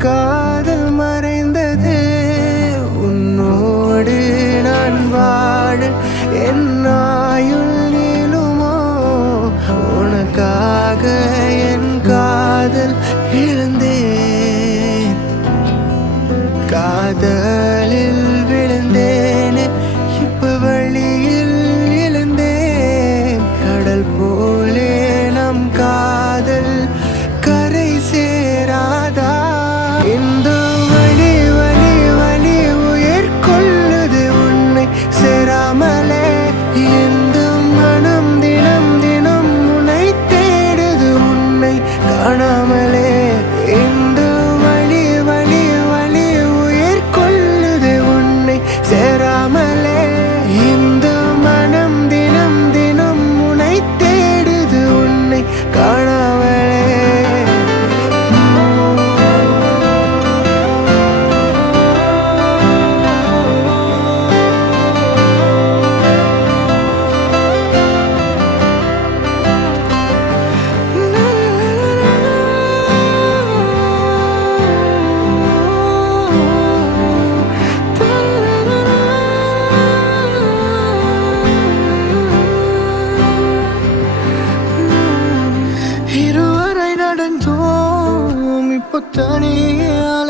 காதல் மறைந்தது. உன்னோடு நான் வாழ என் ஆயுள் நீளுமோ? உனக்காக என் காதல் இழந்தேன். காதலில் விழுந்தேனே, இப்ப வழியில் இழந்தேன். கடல் போலே நம் காதல் கரை சேராதா? இந்த வழி வழி வழி உயிர் கொள்ளுது உன்னை சேராமலே. இந்த மனம் தினம் தினம் உன்னை தேடுது உன்னை காணாமலே. இந்த வழி வழி வழி உயிர் கொள்ளுது உன்னை சேராமலே. இந்த மனம் தினம் தினம் உன்னை தேடுது உன்னை காணாமலே. இருவரை நடந்தோம், இப்போ தனியால